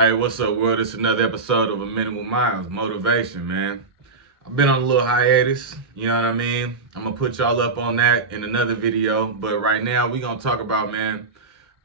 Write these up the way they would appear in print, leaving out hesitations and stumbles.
Hey, what's up, world? It's another episode of A Minute with Miles, motivation, man. I've been on a little hiatus, you know what I mean? I'm gonna put y'all up on that in another video, but right now we gonna talk about, man,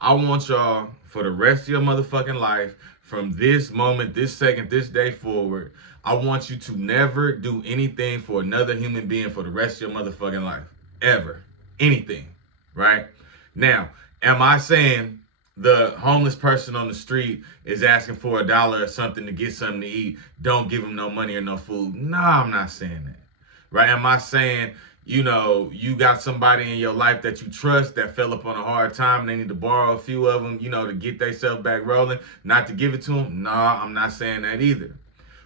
I want y'all for the rest of your motherfucking life, from this moment, this second, this day forward, I want you to never do anything for another human being for the rest of your motherfucking life. Ever. Anything. Right? Now, am I saying the homeless person on the street is asking for $1 or something to get something to eat, don't give him no money or no food? No, I'm not saying that. Right? Am I saying, you got somebody in your life that you trust that fell upon a hard time and they need to borrow a few of them, to get themselves back rolling, not to give it to them? No, I'm not saying that either.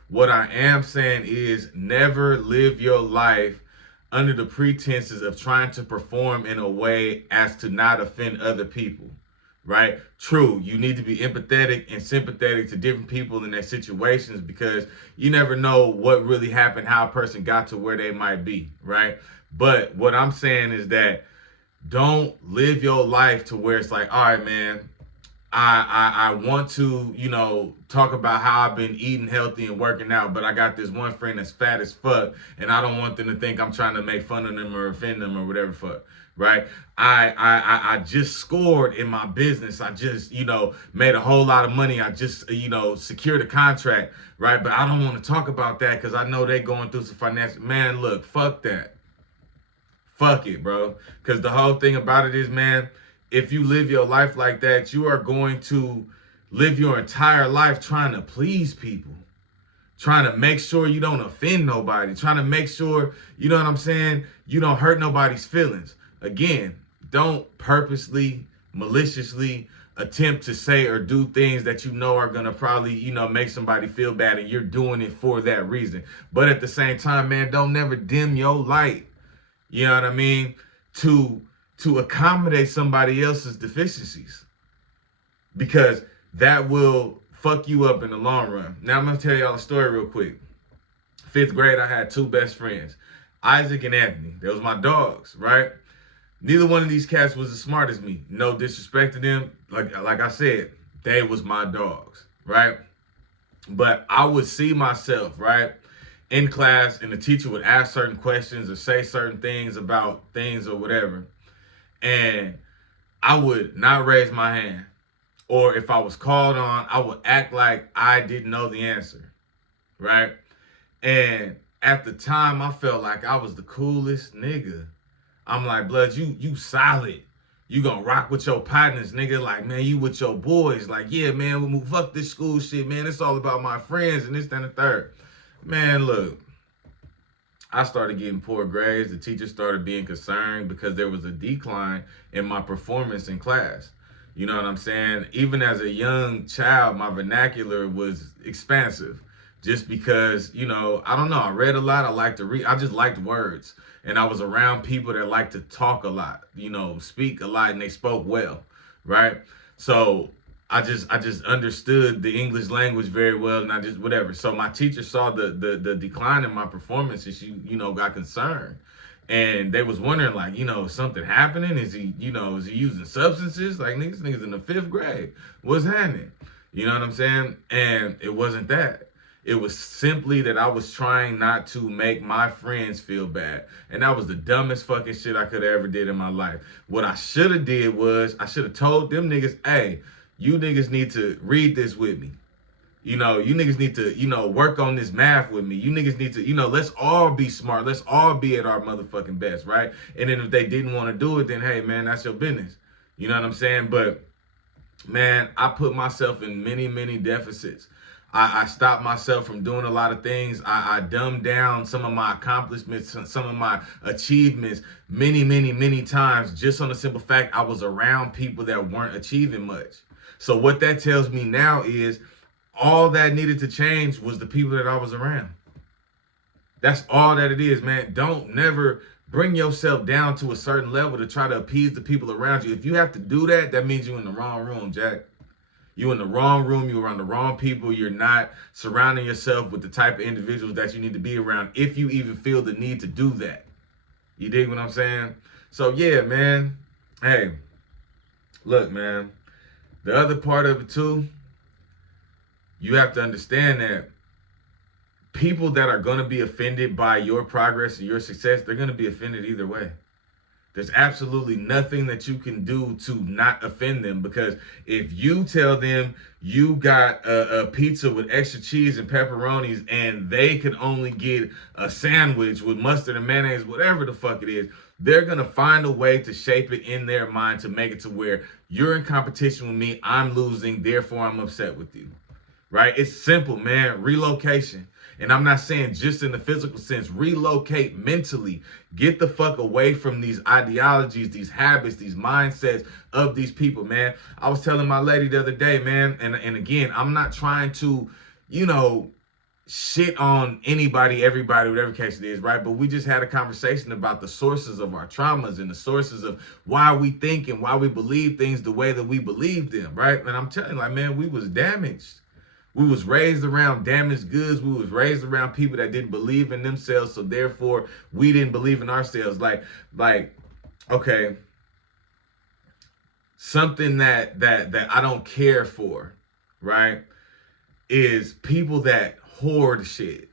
What I am saying is never live your life under the pretenses of trying to perform in a way as to not offend other people, right? True, you need to be empathetic and sympathetic to different people in their situations because you never know what really happened, how a person got to where they might be, right? But what I'm saying is that don't live your life to where it's like, all right, man, I want to, talk about how I've been eating healthy and working out, but I got this one friend that's fat as fuck, and I don't want them to think I'm trying to make fun of them or offend them or whatever fuck. Right? I just scored in my business. I just, made a whole lot of money. I just, secured a contract, right? But I don't want to talk about that because I know they're going through some financial. Man, look, fuck that. Fuck it, bro. Because the whole thing about it is, man, if you live your life like that, you are going to live your entire life trying to please people, trying to make sure you don't offend nobody, trying to make sure, you know what I'm saying, you don't hurt nobody's feelings. Again, don't purposely, maliciously attempt to say or do things that you know are going to probably, make somebody feel bad, and you're doing it for that reason. But at the same time, man, don't never dim your light. You know what I mean? To accommodate somebody else's deficiencies, because that will fuck you up in the long run. Now I'm gonna tell y'all a story real quick. Fifth grade, I had two best friends, Isaac and Anthony. They was my dogs, right? Neither one of these cats was as smart as me. No disrespect to them. Like I said, they was my dogs, right? But I would see myself, right, in class, and the teacher would ask certain questions or say certain things about things or whatever, and I would not raise my hand. Or if I was called on, I would act like I didn't know the answer, right? And at the time, I felt like I was the coolest nigga. I'm like, blood, you solid. You gonna rock with your partners, nigga. Like, man, you with your boys. Like, yeah, man, we fuck this school shit, man. It's all about my friends and this, that, and the third. Man, look, I started getting poor grades. The teacher started being concerned because there was a decline in my performance in class. You know what I'm saying? Even as a young child, my vernacular was expansive just because, I don't know. I read a lot. I like to read. I just liked words. And I was around people that like to talk a lot, speak a lot, and they spoke well, right? So I just understood the English language very well, and I just whatever. So my teacher saw the decline in my performance, and she got concerned, and they was wondering, like, is something happening? Is he using substances? Like, niggas in the fifth grade, what's happening? You know what I'm saying? And it wasn't that. It was simply that I was trying not to make my friends feel bad. And that was the dumbest fucking shit I could have ever did in my life. What I should have did was I should have told them niggas, hey, you niggas need to read this with me. You niggas need to, work on this math with me. You niggas need to, let's all be smart. Let's all be at our motherfucking best, right? And then if they didn't want to do it, then hey, man, that's your business. You know what I'm saying? But man, I put myself in many, many deficits. I stopped myself from doing a lot of things. I dumbed down some of my accomplishments, some of my achievements many, many, many times just on the simple fact I was around people that weren't achieving much. So what that tells me now is all that needed to change was the people that I was around. That's all that it is, man. Don't never bring yourself down to a certain level to try to appease the people around you. If you have to do that, that means you're in the wrong room, Jack. You're in the wrong room. You're around the wrong people. You're not surrounding yourself with the type of individuals that you need to be around if you even feel the need to do that. You dig what I'm saying? So, yeah, man. Hey, look, man. The other part of it, too, you have to understand that people that are going to be offended by your progress and your success, they're going to be offended either way. There's absolutely nothing that you can do to not offend them, because if you tell them you got a pizza with extra cheese and pepperonis and they can only get a sandwich with mustard and mayonnaise, whatever the fuck it is, they're going to find a way to shape it in their mind to make it to where you're in competition with me, I'm losing, therefore I'm upset with you. Right? It's simple, man. Relocation. And I'm not saying just in the physical sense, relocate mentally. Get the fuck away from these ideologies, these habits, these mindsets of these people, man. I was telling my lady the other day, man, and again, I'm not trying to, shit on anybody, everybody, whatever case it is, right? But we just had a conversation about the sources of our traumas and the sources of why we think and why we believe things the way that we believe them, right? And I'm telling you, like, man, we was damaged. We was raised around damaged goods. We was raised around people that didn't believe in themselves. So therefore, we didn't believe in ourselves. Like, okay, something that I don't care for, right, is people that hoard shit.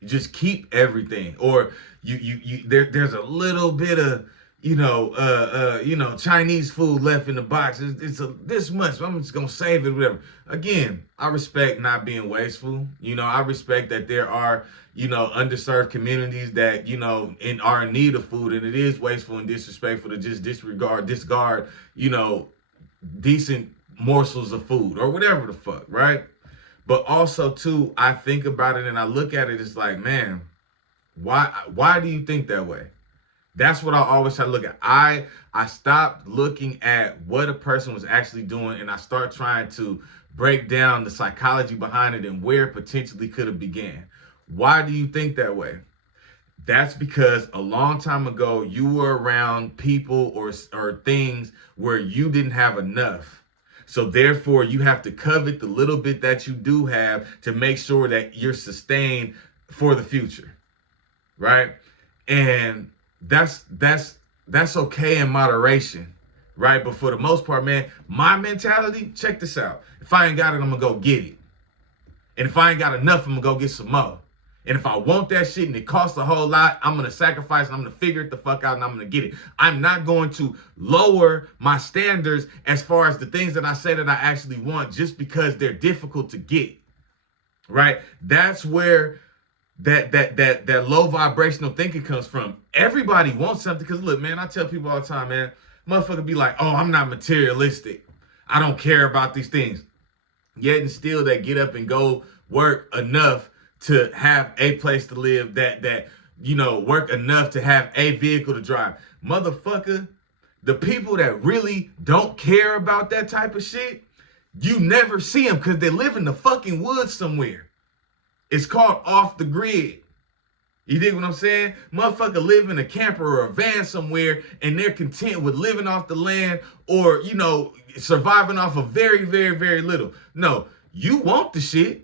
You just keep everything, or there's a little bit of Chinese food left in the box. It's this much. So I'm just gonna save it, whatever. Again, I respect not being wasteful. I respect that there are, underserved communities that, are in need of food, and it is wasteful and disrespectful to just discard, decent morsels of food or whatever the fuck, right? But also too, I think about it and I look at it, it's like, man, why do you think that way? That's what I always try to look at. I stopped looking at what a person was actually doing, and I start trying to break down the psychology behind it and where it potentially could have began. Why do you think that way? That's because a long time ago, you were around people or things where you didn't have enough. So therefore, you have to covet the little bit that you do have to make sure that you're sustained for the future, right? And that's okay in moderation, right? But for the most part, man, my mentality, check this out. If I ain't got it, I'm gonna go get it. And if I ain't got enough, I'm gonna go get some more. And if I want that shit and it costs a whole lot, I'm gonna sacrifice and I'm gonna figure it the fuck out and I'm gonna get it. I'm not going to lower my standards as far as the things that I say that I actually want just because they're difficult to get, right? That's where that low vibrational thinking comes from. Everybody wants something, because look, man, I tell people all the time, man, motherfucker be like, oh, I'm not materialistic. I don't care about these things. Yet and still they get up and go work enough to have a place to live, that work enough to have a vehicle to drive. Motherfucker, the people that really don't care about that type of shit, you never see them because they live in the fucking woods somewhere. It's called off the grid. You dig what I'm saying? Motherfucker live in a camper or a van somewhere and they're content with living off the land or, surviving off of very, very, very little. No, you want the shit.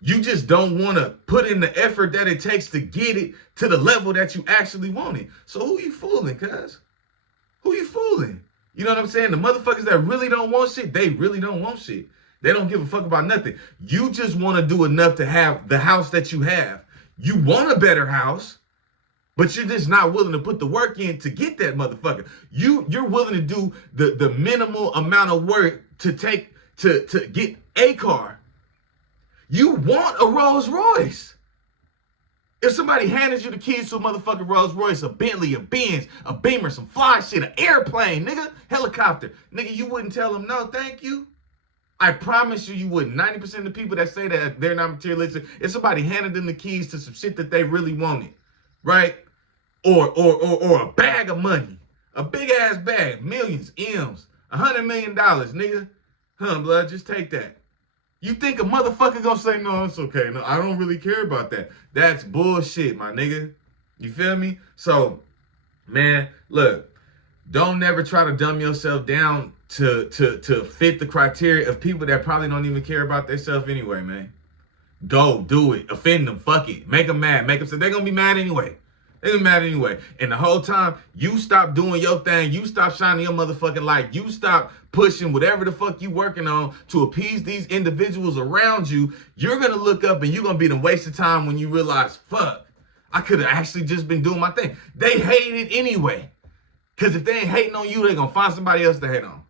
You just don't want to put in the effort that it takes to get it to the level that you actually want it. So who you fooling, cuz? Who you fooling? You know what I'm saying? The motherfuckers that really don't want shit, they really don't want shit. They don't give a fuck about nothing. You just want to do enough to have the house that you have. You want a better house, but you're just not willing to put the work in to get that motherfucker. You're willing to do the minimal amount of work to take to get a car. You want a Rolls Royce. If somebody handed you the keys to a motherfucking Rolls Royce, a Bentley, a Benz, a Beamer, some fly shit, an airplane, nigga, helicopter, nigga, you wouldn't tell them no, thank you. I promise you wouldn't. 90% of the people that say that they're not materialistic, if somebody handed them the keys to some shit that they really wanted, right? Or a bag of money, a big ass bag, millions, M's, $100 million, nigga. Blood, just take that. You think a motherfucker gonna say, no, it's okay. No, I don't really care about that. That's bullshit, my nigga. You feel me? So, man, look, don't never try to dumb yourself down to fit the criteria of people that probably don't even care about themselves anyway, man. Go, do it. Offend them. Fuck it. Make them mad. Make them say they're going to be mad anyway. It didn't matter anyway. And the whole time, you stop doing your thing. You stop shining your motherfucking light. You stop pushing whatever the fuck you working on to appease these individuals around you. You're going to look up and you're going to be the waste of time when you realize, fuck, I could have actually just been doing my thing. They hate it anyway. Because if they ain't hating on you, they're going to find somebody else to hate on.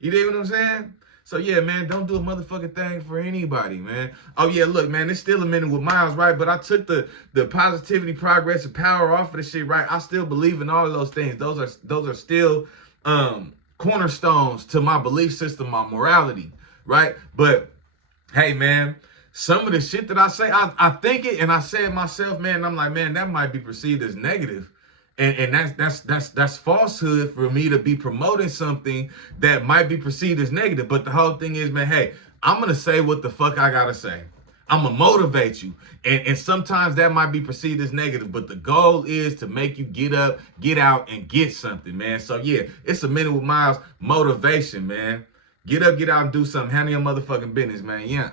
You dig what I'm saying? So yeah, man, don't do a motherfucking thing for anybody, man. Oh yeah, look, man, it's still a minute with Miles, right? But I took the positivity, progress, and power off of the shit, right? I still believe in all of those things. Those are still cornerstones to my belief system, my morality, right? But hey, man, some of the shit that I say, I think it and I say it myself, man. And I'm like, man, that might be perceived as negative. And that's falsehood for me to be promoting something that might be perceived as negative. But the whole thing is, man, hey, I'm going to say what the fuck I got to say. I'm going to motivate you. And sometimes that might be perceived as negative. But the goal is to make you get up, get out, and get something, man. So, yeah, it's a Minute with Miles motivation, man. Get up, get out, and do something. Handle your motherfucking business, man. Yeah.